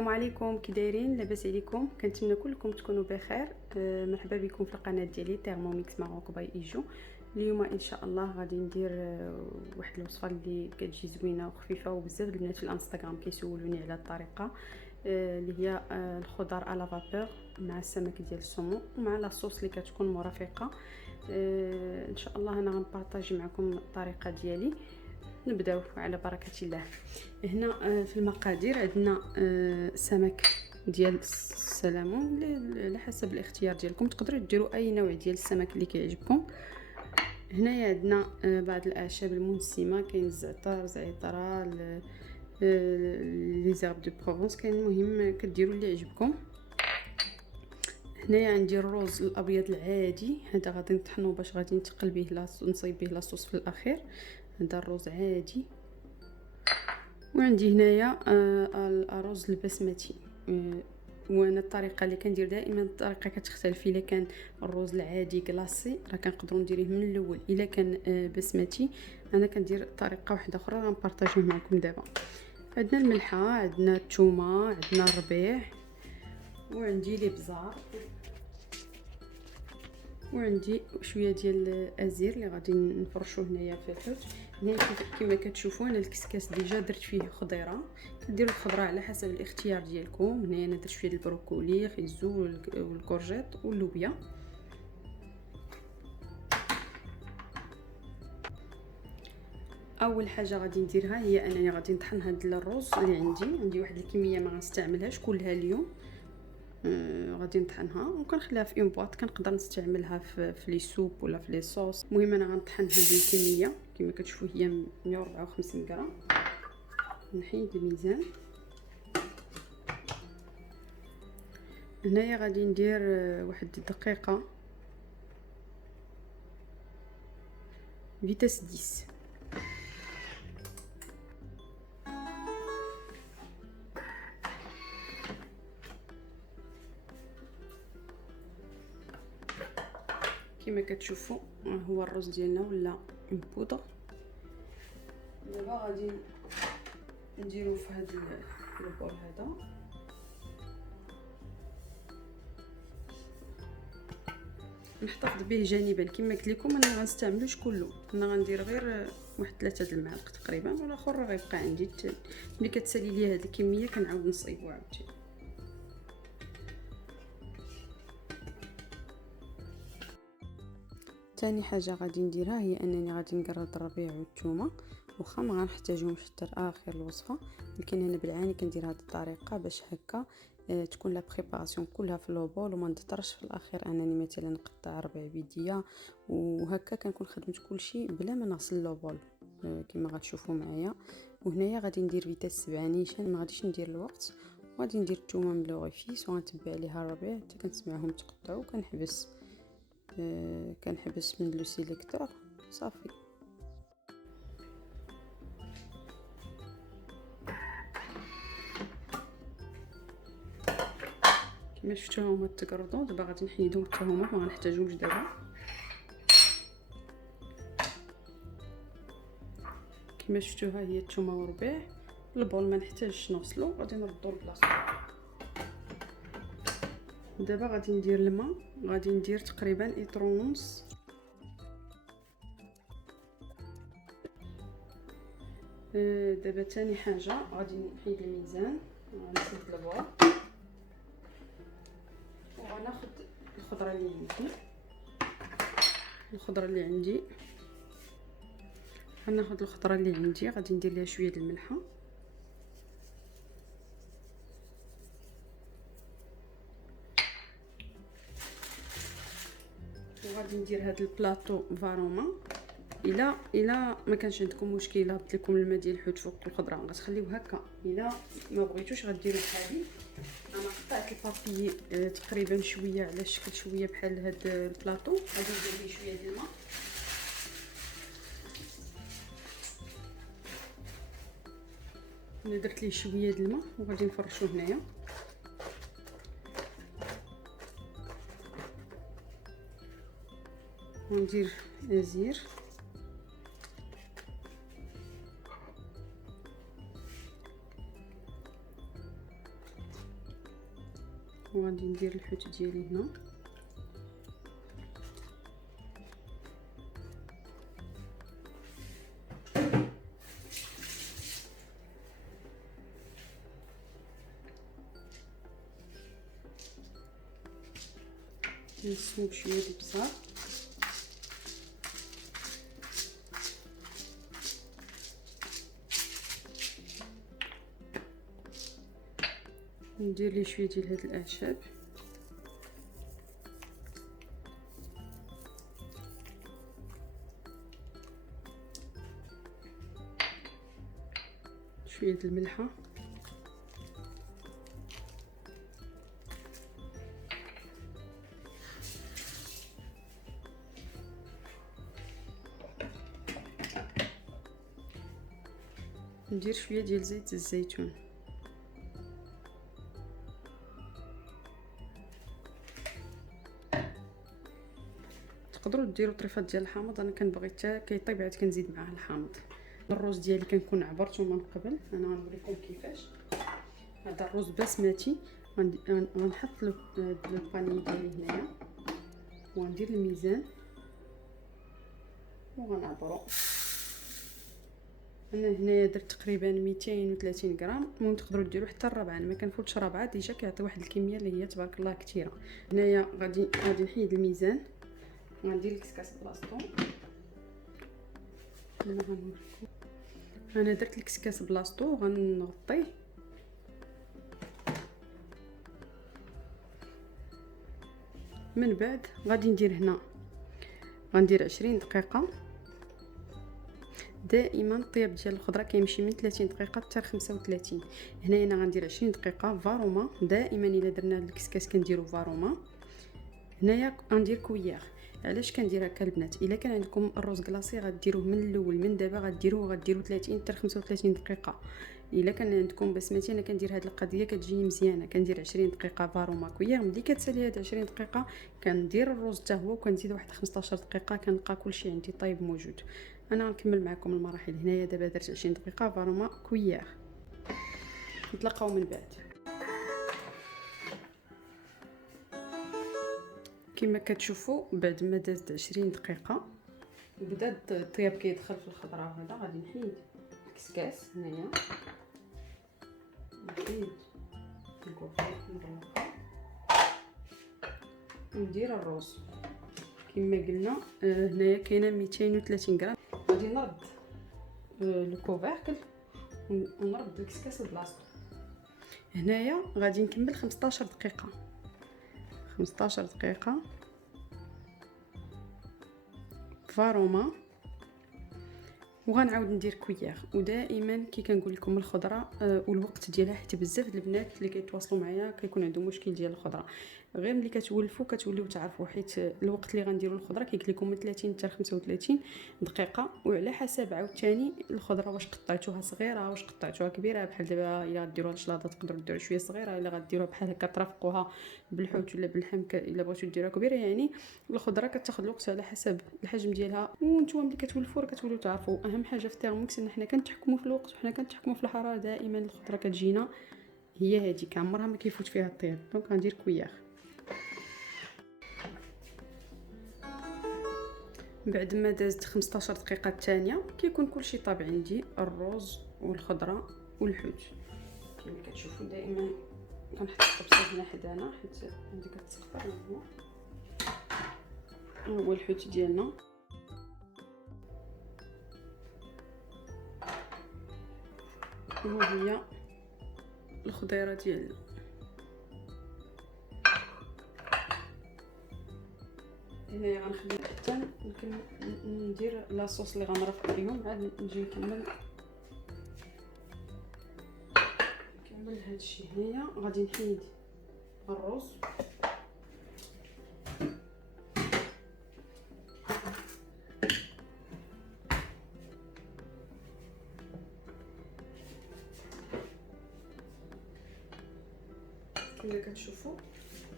السلام عليكم، كي دايرين؟ لاباس عليكم؟ كنتمنى كلكم تكونوا بخير. مرحبا بكم في القناه ديالي تhermomix ماروك باي ايجو. اليوم ان شاء الله غادي ندير واحد الوصفه اللي كتجي زوينه وخفيفه، وبزاف البنات في الانستغرام كيسولوني على الطريقه، اللي هي الخضار على فابور مع السمك ديال السومو ومع لاصوص اللي كتكون مرافقه. ان شاء الله انا غنبارطاجي معكم الطريقه ديالي. نبداو على بركه الله. هنا في المقادير عندنا سمك ديال السلمون على حسب الاختيار ديالكم، تقدروا ديروا اي نوع ديال السمك اللي كيعجبكم. هنايا عندنا بعض الاعشاب المنسمه، كاين الزعتر، زعتره، لي زيرب دو بروفونس، كاين المهم كديروا اللي يعجبكم. هنايا عندي الرز الابيض العادي، هذا غادي نطحنوه باش غادي نتقل به نصيب به لاصوص في الاخير. هذا الرز عادي. وعندي هنايا الارز البسمتي، وانا الطريقه اللي كندير دائما الطريقه كتختلف. الا كان الرز العادي كلاصي راه كنقدروا نديروه من الاول، الا كان بسمتي انا كندير طريقه واحده اخرى غنبارطاجيو معكم دابا. عندنا الملحه، عندنا الثومه، عندنا الربيع، وعندي لي بزار، وعندي شويه ديال الازير اللي غادي نفرشوه هنايا في الحوت. هنا كما كتشوفوا انا الكسكاس ديجا درت فيه خضيره، كديروا الخضره على حسب الاختيار ديالكم. هنا انا درت شويه البروكولي، خيزو والكورجيط واللوبيا. اول حاجه غادي نديرها هي انني غادي نطحن هاد الرز اللي عندي واحد الكميه ما غنستعملهاش كلها اليوم. غادي نطحنها وكنخليها في اون بواط، كنقدر نستعملها في لي سوب ولا في لي صوص. المهم انا غنطحن هذه الكميه كما كتشوفوا هي 154 غرام. نحيد الميزان. هنايا غادي ندير واحد الدقيقه فيتاس 10. كما كتشوفوا هو الرز ديالنا ولا بودر. دابا غادي نديرو في هذا البول هذا، نحتفظ به جانبا. كما قلت لكم انا ما غنستعملوش كله، انا غندير غير واحد 3 المعالق تقريبا، والاخر راه غيبقى عندي. ملي كتسالي لي هذه الكميه كنعاود نصايبو عاوتاني. ثاني حاجه غادي نديرها هي انني غادي نقرض الربيع والثومه، واخا ما غنحتاجهمش حتى لاخر الوصفه، لكن انا بالعاني كندير هذه الطريقه باش هكا تكون لا بريباراسيون كلها في لوبول، وما نضطرش في الاخير انني مثلا نقطع ربع بيديا، وهكا كنكون خدمت كلشي بلا ما نغسل لوبول كما غتشوفوا معايا. وهنايا غادي ندير فيتاس 7 نيشان، ما غاديش ندير الوقت، وغادي ندير الثومه ملوغيفيس وغنتبع عليها الربيع حتى كنسمعهم تقطعوا. كنحبس من لو سيليكتور صافي. كما شفتوا هما تقرضوا. دابا غادي نحيدهم حتى هما، ما غنحتاجهمش دابا. كما شفتوا ها هي الثومه والربيع. البول ما نحتاجش نغسلو، غادي نردو لبلاصتو. دابا غادي ندير الماء، غادي ندير تقريبا لتر ونص. دابا ثاني حاجه غادي نحيد الميزان، غنسد البول، وغناخذ الخضره اللي عندي. غادي ندير ليها شويه د الملحه، وغادي ندير هذا البلاطو فاروما. الا ما كانش عندكم مشكل هبط لكم الماء ديال الحوت فوق الخضره غتخليوه هكا. الا ما بغيتوش غديروا بحالي انا قطعت البابي تقريبا شويه على شكل شويه بحال هذا البلاطو. غادي ندير ليه شويه ديال الماء، انا درت ليه شويه ديال الماء وغادي نفرشوه هنايا. وندير ازير، وغادي ندير الحوت ديالي هنا. نسمو بشويه البصل، ندير ليه شويه ديال هاد الاعشاب، شويه د الملحه، ندير شويه ديال زيت الزيتون، تقدروا ديروا طريفات ديال الحامض. انا كنبغي حتى كيطيب عاد كنزيد معاه الحامض. الرز ديالي كنكون عبرته من قبل، انا غنوريكم كيفاش. هذا الرز بسمتي، غنحط لو باني ديالي هنايا وغندير الميزان وغنعبرو. انا هنايا درت تقريبا 230 غرام، المهم تقدروا ديروا حتى الربعه، انا ما كنفوتش ربعه ديجا كيعطي واحد الكميه اللي هي تبارك الله كثيره. هنايا غادي نحيد الميزان وغندير الكسكاس بلاصتو. انا درت الكسكاس بلاصتو وغنغطيه. من بعد غادي ندير هنا غندير 20 دقيقه. دائما الطياب ديال الخضره كيمشي من 30 دقيقه حتى 35. هنايا انا غندير 20 دقيقه فاروما. دائما الا درنا الكسكاس كنديروا فاروما. هنايا غندير كويير. علاش كندير هكا البنات؟ الا كان عندكم الرز كلاصي غديروه من الاول، من دابا غديروه 30 حتى 35 دقيقه. الا كان عندكم بسمتي انا كندير هذه القضيه كتجيني مزيانه، كندير 20 دقيقه فاروما كويير. ملي كتسالي هاد 20 دقيقه كندير الرز حتى هو وكنزيد واحد 15 دقيقه، كنلقى كلشي عندي طيب موجود. انا غنكمل معكم المراحل. هنايا دابا درت 20 دقيقه فاروما كويير. نتلاقاو من بعد. كما كتشوفوا بعد ما دازت 20 دقيقه بدا الطياب كيدخل في الخضره. هذا غادي نحيد الكسكاس هنايا، نحيد الكوفير وندير الرز كما قلنا. هنايا كاينه 230 غرام. غادي نرد الكوفيركل ونرد الكسكاس لبلاصتو. هنايا غادي نكمل 15 دقيقه. 15 دقيقه فاروما وغنعاود ندير كويير. ودائما كي كنقول لكم الخضره والوقت ديالها، حيت بزاف البنات اللي كيتواصلوا معايا كيكون عندهم مشكل ديال الخضره، غير ملي كتولفوا كتوليو تعرفوا. حيت الوقت اللي غنديروا الخضره كيقول لكم من 30 حتى 35 دقيقه، وعلى حسب عاوتاني الخضره واش قطعتوها صغيره واش قطعتوها كبيره. بحال دابا الا غديروها الشلاضه تقدروا ديروا شويه صغيره، الا غديروها بحال هكا ترافقوها بالحوت ولا باللحم الا بغيتو ديروها كبيره. يعني الخضره كتاخذ الوقت على حسب الحجم ديالها، وانتم ملي كتولفوا راه كتوليو تعرفوا. اهم حاجه في التيرموكس ان حنا كنتحكموا في الوقت وحنا كنتحكموا في الحراره. دائما الخضره كتجينا هي هذيك، عمرها ما كيفوت فيها الطياب. دونك غندير كويير. بعد ما دازت 15 دقيقه الثانيه كيكون كلشي طاب عندي، الرز والخضره والحوت. كما كتشوفوا دائما كنحط الطبسه هنا حدانا حيت عندي كتسقطر. هو الحوت ديالنا وهي الخضيره ديالنا. هنايا غنخلي حتى ندير لاصوص اللي غنرافق اليوم، عاد نجي نكمل هذا الشيء. هنايا غادي نحيد الرز كما كتشوفوا.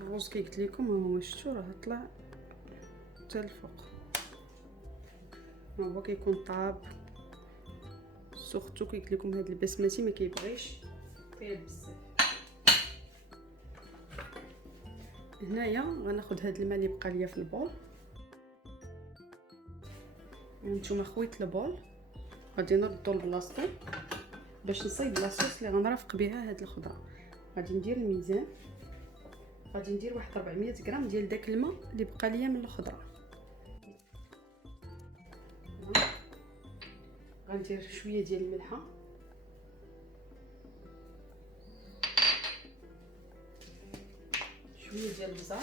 الرز كي قلت لكم هو شفتوا راه طلع حتى الفوق، هو كيكون طاب. سورتو كي قلت لكم هذا البسمتي ما كيبغيش طياب بزاف. هنايا غناخد هاد الماء اللي بقى ليا في البول. نتوما خويت البول غادي نردو لبلاصتو باش نصايب لاصوص اللي غنرافق بها هاد الخضره. غادي ندير الميزان، غادي ندير واحد 400 غرام ديال داك الماء اللي بقى ليا من الخضره. غندير شويه ديال الملحه، شويه ديال البزار،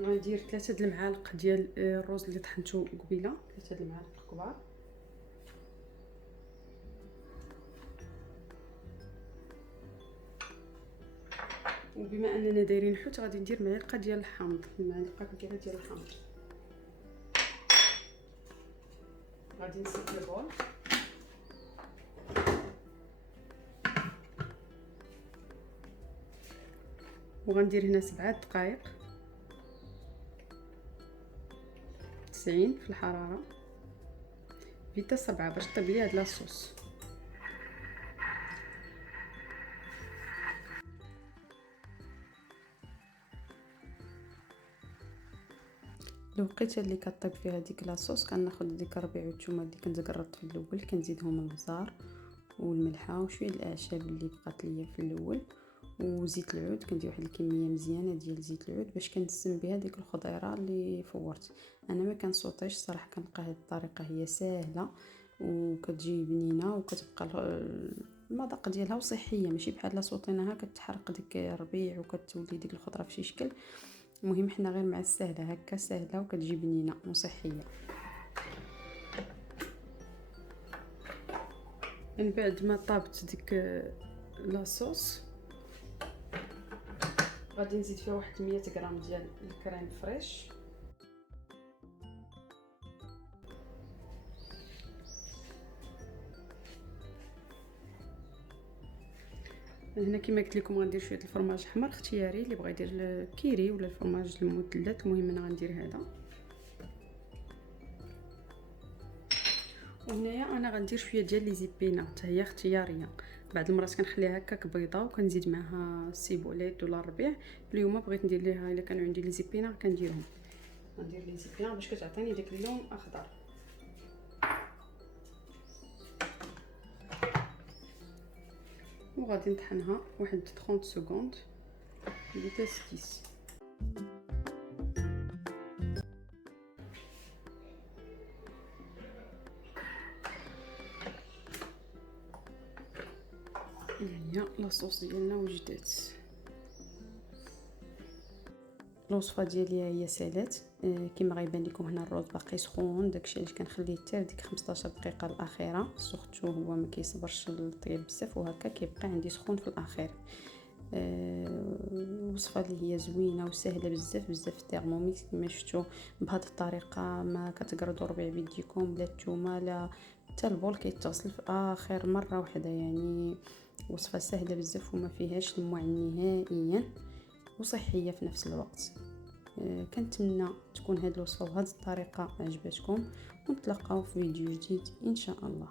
غندير 3 المعالق ديال الرز اللي طحنته قبيله، 3 المعالق كبار. وبما اننا دايرين حوت غادي ندير معلقه ديال الحامض، معلقه كبيره ديال الحامض. غادي نسيب البول وغندير هنا 7 دقائق 90 في الحراره فيتا 7 باش طيب لي هاد لاصوص. الوقيته اللي كطيب فيها ديك لاصوص كناخذ ديك ربيع الثومه اللي كنت قرطت في الاول، كنزيدهم البزار والملحه وشويه الاعشاب اللي بقات ليا في الاول وزيت العود. كندير واحد الكميه مزيانه ديال زيت العود باش كنسم بها ديك الخضيره اللي فورت. انا ما كنصوطيش صراحه، كنلقى هذه الطريقه هي ساهله وكتجي بنينه وكتبقى المذاق ديالها وصحيه، ماشي بحال لا صوطيناها كتحرق ديك الربيع وكتولي ديك الخضره في شي شكل. المهم حنا غير مع السهله هكا ساهله وكتجي بنينه وصحيه. من بعد ما طابت ديك لاصوص غادي نزيد فيها واحد 100 غرام ديال الكريم فريش، هنا كما قلت لكم غندير شويه الفرماج احمر اختياري، اللي بغى يدير الكيري ولا الفرماج المثلث، المهم انا غندير هذا. وهنايا انا غندير شويه ديال لي زيبينا حتى هي اختياريه، بعض المرات كنخليها هكاك بيضه وكنزيد معها السيبوليت ولا الربيع. اليوم بغيت ندير ليها الا كانوا عندي لي زيبينا كنديرهم، غندير لي زيبينا باش كتعطيني داك اللون اخضر. وغادي نطحنها واحد 30 سكوند فيتاس 10. هي لاصوص ديالنا وجدات. الوصفه ديالي هي سالات كما غيبان لكم هنا الروز باقي سخون، داكشي علاش كنخليه حتى ديك 15 دقيقه الاخيره. سختو هو ما كيصبرش الطياب بزاف وهكا كيبقى عندي سخون في الاخير. وصفه اللي هي زوينه وسهله بزاف بزاف. الترموميكس كما شفتوا بهذه الطريقه ما كتقردوا ربيع بيديكم لا الثومه لا حتى البول كيتغسل في اخر مره واحده. يعني وصفه سهله بزاف وما فيهاش المعن نهائيا وصحيه في نفس الوقت. كنتمنى تكون هذه الوصفه وهذه الطريقه عجبتكم، ونتلاقاو في فيديو جديد ان شاء الله.